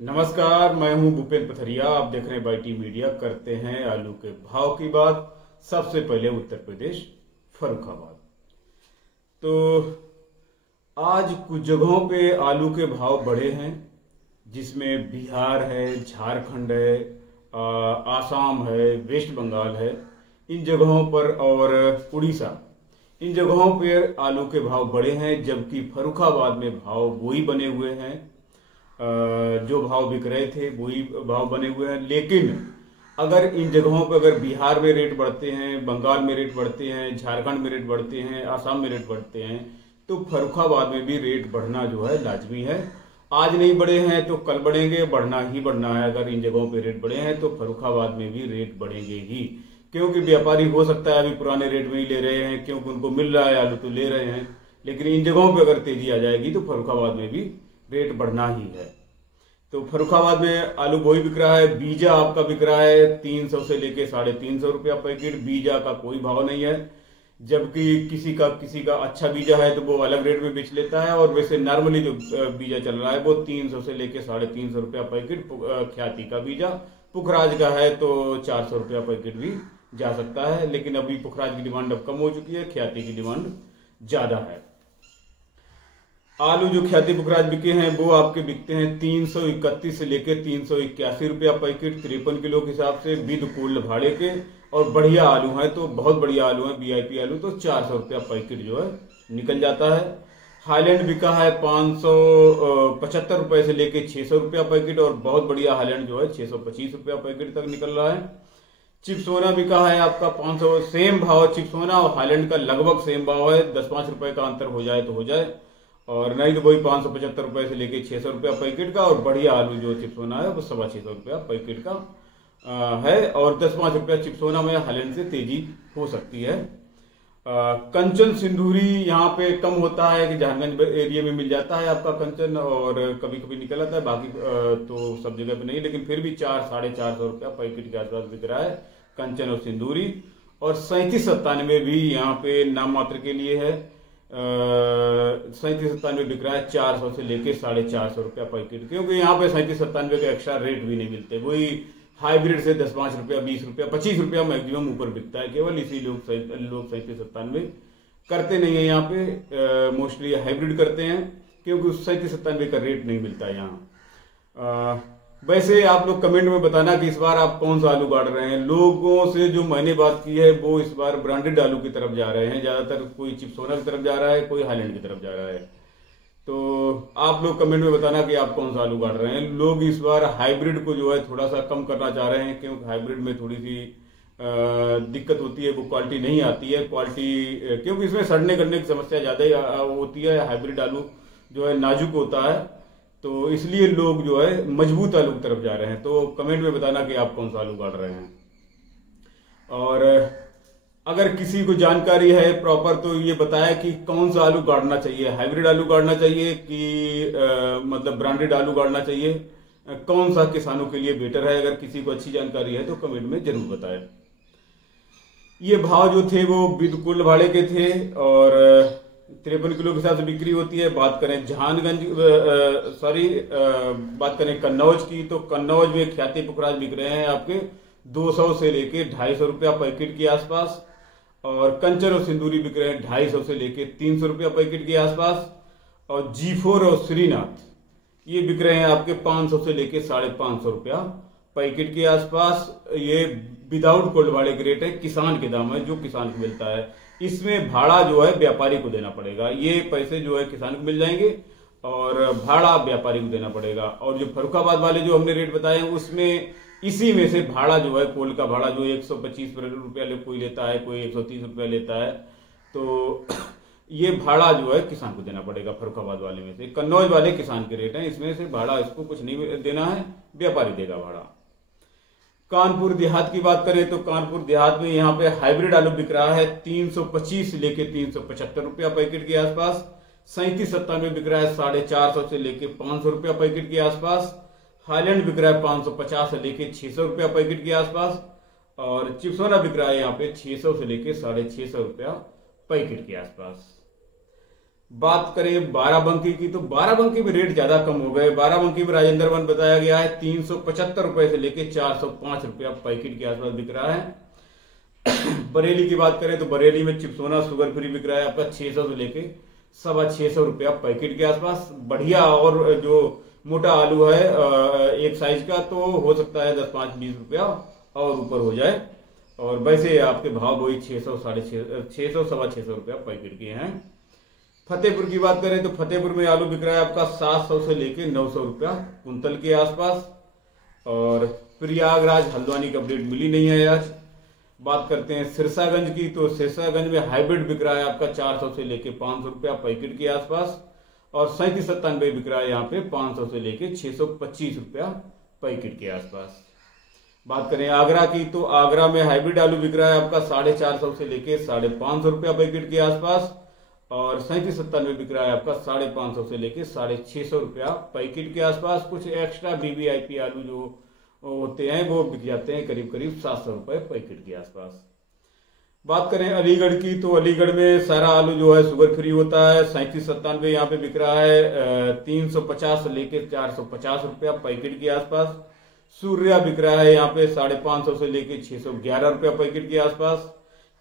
नमस्कार, मैं हूं भूपेन पथरिया। आप देख रहे हैं बाईटी मीडिया। करते हैं आलू के भाव की बात। सबसे पहले उत्तर प्रदेश फर्रुखाबाद। तो आज कुछ जगहों पे आलू के भाव बढ़े हैं, जिसमें बिहार है, झारखंड है, आसाम है, वेस्ट बंगाल है, इन जगहों पर, और उड़ीसा, इन जगहों पर आलू के भाव बढ़े हैं। जबकि फर्रुखाबाद में भाव वही बने हुए हैं, जो भाव बिक रहे थे वही भाव बने हुए हैं। लेकिन अगर इन जगहों पर अगर बिहार में रेट बढ़ते हैं, बंगाल में रेट बढ़ते हैं, झारखंड में रेट बढ़ते हैं, आसाम में रेट बढ़ते हैं, तो फर्रुखाबाद में भी रेट बढ़ना जो है लाजमी है। आज नहीं बढ़े हैं तो कल बढ़ेंगे, बढ़ना ही बढ़ना है। अगर इन जगहों पे रेट बढ़े हैं तो फर्रुखाबाद में भी रेट बढ़ेंगे ही, क्योंकि व्यापारी हो सकता है अभी पुराने रेट में ही ले रहे हैं, क्योंकि उनको मिल रहा है आलू तो ले रहे हैं। लेकिन इन जगहों पे अगर तेजी आ जाएगी तो फर्रुखाबाद में भी रेट बढ़ना ही है। तो फर्रुखाबाद में आलू वही बिक रहा है। बीजा आपका बिक रहा है 300 से लेके 350 रुपया पैकेट। बीजा का कोई भाव नहीं है। जबकि किसी का अच्छा बीजा है तो वो अलग रेट में बेच लेता है, और वैसे नॉर्मली जो बीजा चल रहा है वो 300 से लेके 350 रुपया पैकेट ख्याति का बीजा। पुखराज का है तो 400 रुपया पैकेट भी जा सकता है। लेकिन अभी पुखराज की डिमांड अब कम हो चुकी है, ख्याति की डिमांड ज्यादा है। आलू जो ख्याति पुखराज बिके हैं वो आपके बिकते हैं 331 से लेके 381 रुपया पैकेट 53 किलो के हिसाब से, विद कोल्ड भाड़े के। और बढ़िया आलू है तो बहुत बढ़िया आलू है, वीआईपी आलू, तो 400 रुपया पैकेट जो है निकल जाता है। हाईलैंड बिका है 575 रुपए से लेके 600 रुपया पैकेट, और बहुत बढ़िया हाईलैंड जो है 625 रुपया पैकेट तक निकल रहा है। चिप्सोना बिका है आपका 500, सेम भाव चिप्सोना और हाईलैंड का लगभग सेम भाव है। 10-5 रुपए का अंतर हो जाए तो हो जाए, और नहीं तो वही 575 रुपए से लेके 600 रुपया पैकेट का। और बढ़िया आलू जो चिप्सोना है वो 625 रुपया पैकेट का है। और 10-5 रुपया चिप्सोना में हाईलैंड से तेजी हो सकती है। कंचन सिंदूरी यहाँ पे कम होता है कि जहानगंज एरिया में मिल जाता है आपका कंचन, और कभी कभी निकल आता है, बाकी तो सब जगह पे नहीं। लेकिन फिर भी 400-450 रुपया पैकेट के आसपास बिक रहा है कंचन और सिंदूरी। और 37-97 भी यहाँ पे नाम मात्र के लिए है। 37-97 बिक रहा है 400 से लेके 450 रुपया पैकेट, क्योंकि यहाँ पे 37-97 के एक्स्ट्रा रेट भी नहीं मिलते। वही हाइब्रिड से 10-5 रुपया, 20 रुपया, 25 रुपया मैक्सिमम ऊपर बिकता है केवल। इसी लोग 37-97 करते नहीं है यहाँ पे, मोस्टली हाइब्रिड करते हैं, क्योंकि 37-97 का रेट नहीं मिलता है यहाँ। वैसे आप लोग कमेंट में बताना कि इस बार आप कौन सा आलू गाड़ रहे हैं। लोगों से जो मैंने बात की है वो इस बार ब्रांडेड आलू की तरफ जा रहे हैं ज्यादातर। कोई चिप्सोना की तरफ जा रहा है, कोई हाईलैंड की तरफ जा रहा है। तो आप लोग कमेंट में बताना कि आप कौन सा आलू गाड़ रहे हैं। लोग इस बार हाइब्रिड को जो है थोड़ा सा कम करना चाह रहे हैं, क्योंकि हाइब्रिड में थोड़ी सी दिक्कत होती है, वो क्वालिटी नहीं आती है। क्वालिटी क्योंकि इसमें सड़ने गलने की समस्या ज्यादा ही होती है। हाइब्रिड आलू जो है नाजुक होता है, तो इसलिए लोग जो है मजबूत आलू की तरफ जा रहे हैं। तो कमेंट में बताना कि आप कौन सा आलू गाड़ रहे हैं। और अगर किसी को जानकारी है प्रॉपर तो ये बताया कि कौन सा आलू गाड़ना चाहिए, हाइब्रिड आलू गाड़ना चाहिए कि मतलब ब्रांडेड आलू गाड़ना चाहिए, कौन सा किसानों के लिए बेटर है। अगर किसी को अच्छी जानकारी है तो कमेंट में जरूर बताएं। ये भाव जो थे वो बिल्कुल भाड़े के थे, और 53 किलो के हिसाब से बिक्री होती है। बात करें बात करें कन्नौज की, तो कन्नौज में ख्याति पुखराज बिक रहे हैं आपके 200 से लेके 250 रुपया पैकेट के आसपास। और कंचन और सिंदूरी बिक रहे हैं 250 से लेके 300 रुपया पैकेट के आसपास। और G4 और श्रीनाथ ये बिक रहे हैं आपके 500 से लेके 550 रुपया पैकेट के आसपास। ये विदाउट कोल्ड भाड़े के रेट है, किसान के दाम है, जो किसान को मिलता है। इसमें भाड़ा जो है व्यापारी को देना पड़ेगा। ये पैसे जो है किसान को मिल जाएंगे और भाड़ा व्यापारी को देना पड़ेगा। और जो फर्रुखाबाद वाले जो हमने रेट बताए हैं उसमें इसी में से भाड़ा जो है, कोल का भाड़ा जो 125 रुपया कोई लेता है, कोई 130 रुपया लेता है, तो ये भाड़ा जो है किसान को देना पड़ेगा। फर्रुखाबाद वाले में से कन्नौज वाले किसान के रेट हैं, इसमें से भाड़ा इसको कुछ नहीं देना है, व्यापारी देगा भाड़ा। कानपुर देहात की बात करें तो कानपुर देहात में यहाँ पे हाइब्रिड आलू बिक रहा है 325 से लेके 375 रुपया पैकेट के आसपास। 37-97 बिक रहा है 450 से लेके 500 रुपया पैकेट के आसपास। हाईलैंड बिक रहा है 550 से लेके 600 रुपया पैकेट के आसपास। और चिप्सोना बिक रहा है यहाँ पे 600 से लेके 650 रुपया पैकेट के आसपास। बात करें बाराबंकी की, तो बाराबंकी में रेट ज्यादा कम हो गए। बाराबंकी में राजेंद्र वन बताया गया है 375 रुपए से लेके 405 रुपया पैकेट के आसपास बिक रहा है। बरेली की बात करें तो बरेली में चिप्सोना शुगर फ्री बिक रहा है आपका 600 से लेके 625 रुपया पैकेट के आसपास। बढ़िया और जो मोटा आलू है एक साइज का, तो हो सकता है 10, 5, 20 रुपया और ऊपर हो जाए। और वैसे आपके भाव वही 600, 650, 600 रुपया पैकेट के हैं। फतेहपुर की बात करें तो फतेहपुर में आलू बिक रहा है आपका 700 से लेके 900 रुपया कुंतल के आसपास। और प्रयागराज हल्द्वानी की अपडेट मिली नहीं है आज। बात करते हैं सिरसागंज की, तो सिरसागंज में हाइब्रिड बिक रहा है आपका 400 से लेके 500 रुपया पैकेट के आसपास। और 3797 बिक रहा है यहाँ पे 500 से लेके 625 रुपया पैकेट के आसपास। बात करें आगरा की, तो आगरा में हाइब्रिड आलू बिक रहा है आपका 450 से लेके 550 रुपया पैकेट के आसपास। और 3797 बिक रहा है आपका 550 से लेके 650 रुपया पैकेट के आसपास। कुछ एक्स्ट्रा वीवीआईपी आलू जो होते हैं वो बिक जाते हैं करीब करीब 700 रुपए पैकेट के आसपास। बात करें अलीगढ़ की, तो अलीगढ़ में सारा आलू जो है शुगर फ्री होता है। 3797 यहाँ पे बिक रहा है 350 से लेके 450 रुपया पैकेट के आसपास। सूर्या बिक रहा है यहाँ पे 550 से लेके 611 रुपया पैकेट के आसपास।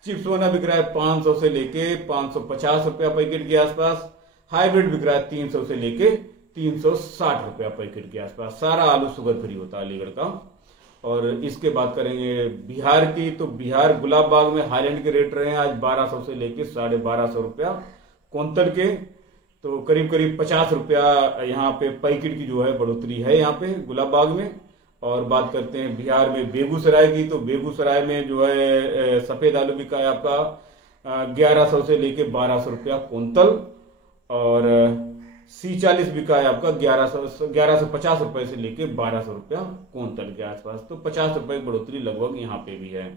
चिप्सोना बिक रहा है 500 से लेके 550 रुपया पैकेट के आसपास। हाइब्रिड बिक रहा है 300 से लेके 360 रुपया पैकेट के आसपास। सारा आलू शुगर फ्री होता है अलीगढ़ का। और इसके बात करेंगे बिहार की, तो बिहार गुलाब बाग में हाईलैंड के रेट रहे हैं आज 1200 से लेके 1250 रुपया कुंतल के। तो करीब करीब 50 रुपया यहाँ पे पैकेट की जो है बढ़ोतरी है यहाँ पे गुलाब बाग में। और बात करते हैं बिहार में बेगूसराय की, तो बेगूसराय में जो है सफेद आलू बिका है आपका 1100 से लेके 1200 रुपया कुंतल। और C40 बिका है आपका 1150 रुपए से लेके 1200 रुपया कुंतल के आसपास। तो 50 रुपए की बढ़ोतरी लगभग यहाँ पे भी है।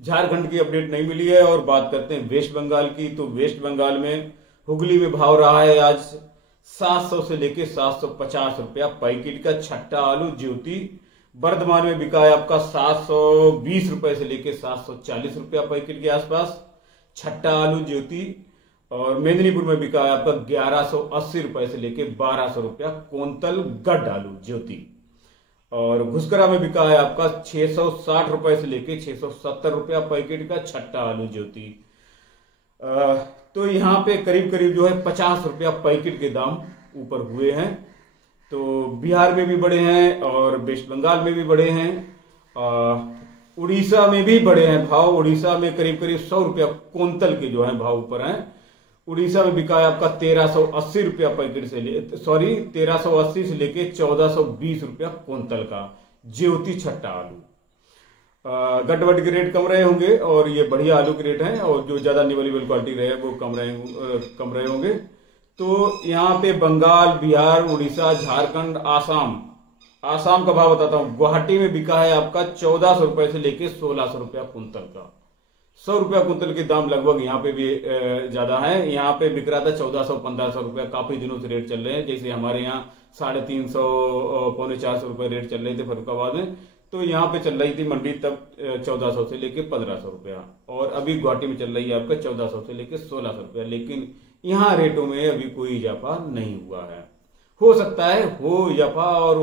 झारखंड की अपडेट नहीं मिली है। और बात करते हैं वेस्ट बंगाल की, तो वेस्ट बंगाल में हुगली में भाव रहा है आज 700 से लेके 750 रुपया पैकेट का छट्टा आलू ज्योति। बर्धमान में बिका है आपका 720 रुपए से लेके 740 रुपया पैकेट के आसपास छट्टा आलू ज्योति। और मेदिनीपुर में बिका है आपका 1180 रुपए से लेके 1200 रुपया कुंतल गड्ढ आलू ज्योति। और घुसकरा में बिका है आपका 660 रुपए से लेके 670 रुपया पैकेट का छट्टा आलू ज्योति। तो यहाँ पे करीब करीब जो है 50 रुपया पैकेट के दाम ऊपर हुए हैं। तो बिहार में भी बढ़े हैं और वेस्ट बंगाल में भी बढ़े हैं। उड़ीसा में भी बढ़े हैं भाव। उड़ीसा में करीब करीब 100 रुपया कुंतल के जो है भाव ऊपर हैं। उड़ीसा में बिका है आपका 1380 रुपया पैकेट से 1380 से लेके 1420 रुपया कुंतल का ज्योति छट्टा आलू। गटवट के रेट कम रहे होंगे और ये बढ़िया आलू के रेट हैं। और जो ज्यादा निवल क्वालिटी रहे वो कम रहे होंगे। तो यहाँ पे बंगाल, बिहार, उड़ीसा, झारखंड, आसाम का भाव बताता हूँ। गुवाहाटी में बिका है आपका 1400 रुपए से लेके 1600 रुपया कुंतल का। 100 रुपया कुंतल के दाम लगभग यहाँ पे भी ज्यादा है। यहाँ पे बिक रहा था 1400-1500 रुपया, काफी दिनों से रेट चल रहे हैं। जैसे हमारे यहाँ 350, 450 रुपए रेट चल रहे थे फर्रुखाबाद में, तो यहाँ पे चल रही थी मंडी तब 1400 से लेके 1500 रुपया। और अभी गुवाहाटी में चल रही है आपका 1400 से लेके 1600 रुपया। लेकिन यहाँ रेटों में अभी कोई इजाफा नहीं हुआ है। हो सकता है हो इजाफा, और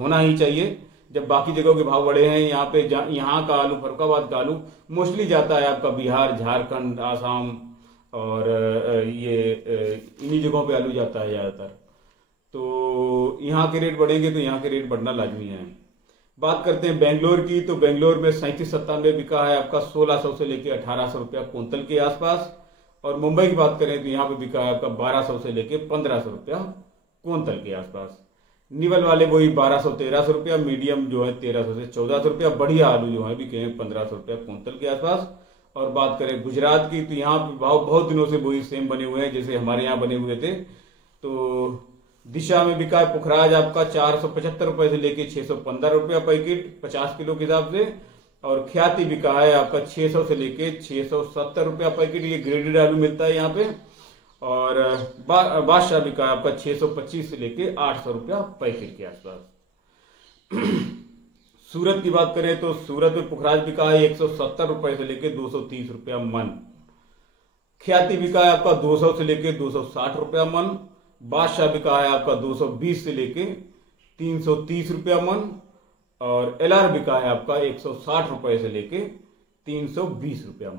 होना ही चाहिए जब बाकी जगहों के भाव बढ़े हैं। यहाँ पे यहाँ का आलू, फर्रुखाबाद का आलू मोस्टली जाता है आपका बिहार, झारखंड, आसाम और ये इन्हीं जगहों पे आलू जाता है ज्यादातर। तो यहाँ के रेट बढ़ेंगे तो यहाँ के रेट बढ़ना लाजमी है। बात करते हैं बेंगलोर की, तो बेंगलोर में 3797 बिका है आपका 1600 से लेके 1800 रुपया कुंतल के आसपास। और मुंबई की बात करें तो यहाँ पे बिका है आपका 1200 से लेके 1500 रुपया कुंतल के आसपास। निवल वाले वही 1200-1300 रुपया, मीडियम जो है 1300 से 1400 रुपया, बढ़िया आलू जो है बिके हैं 1500 रुपया कुंतल के आसपास। और बात करें गुजरात की, तो यहाँ पे भाव बहुत दिनों से वही सेम बने हुए हैं जैसे हमारे यहाँ बने हुए थे। तो दिशा में बिका है पुखराज आपका 475 रुपए से लेके 615 रुपया पैकेट 50 किलो के हिसाब से। और ख्याति बिका है आपका 600 से लेके 670 रुपया पैकेट, ये ग्रेडेड आलू मिलता है यहाँ पे। और बादशाह बिका है आपका 625 से लेके 800 रुपया पैकेट के आसपास। सूरत की बात करें तो सूरत में पुखराज बिका है 170 रुपए से लेके 230 रुपया मन। ख्याति बिका है आपका 200 से लेके 260 रुपया मन। बादशाह बिका है आपका 220 से लेके 330 रुपया मन। और एलआर बिका है आपका 160 रुपए से लेके 320 रुपया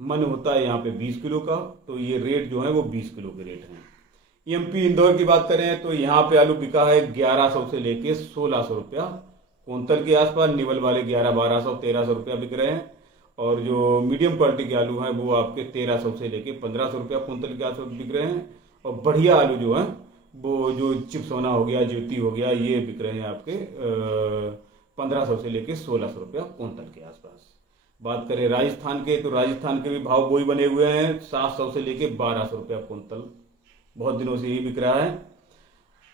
मन होता है यहाँ पे 20 किलो का, तो ये रेट जो है वो 20 किलो के रेट हैं। एमपी इंदौर की बात करें तो यहाँ पे आलू बिका है 1100 से लेके 1600 रुपया कुंतल के आसपास। निवल वाले 1100, 1200, 1300 रुपया बिक रहे हैं। और जो मीडियम क्वालिटी के आलू हैं वो आपके 1300 से लेके 1500 रुपया कुंतल के आसपास बिक रहे हैं। और बढ़िया आलू जो है वो जो चिप्सोना हो गया, ज्योति हो गया, ये बिक रहे हैं आपके 1500 से लेके 1600 रुपया कुंतल के आसपास। बात करें राजस्थान के तो राजस्थान के भी भाव वही बने हुए हैं 700 से लेके 1200 रुपया कुंतल, बहुत दिनों से यही बिक रहा है।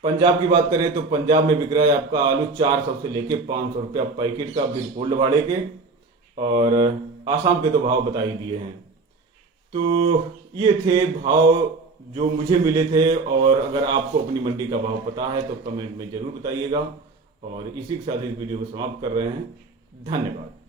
पंजाब की बात करें तो पंजाब में बिक रहा है आपका आलू 400 से लेके 500 रुपया पैकेट का बिल कोल्ड भाड़े के। और आसाम के तो भाव बता ही दिए हैं। तो ये थे भाव जो मुझे मिले थे। और अगर आपको अपनी मंडी का भाव पता है तो कमेंट में जरूर बताइएगा। और इसी के साथ इस वीडियो को समाप्त कर रहे हैं। धन्यवाद।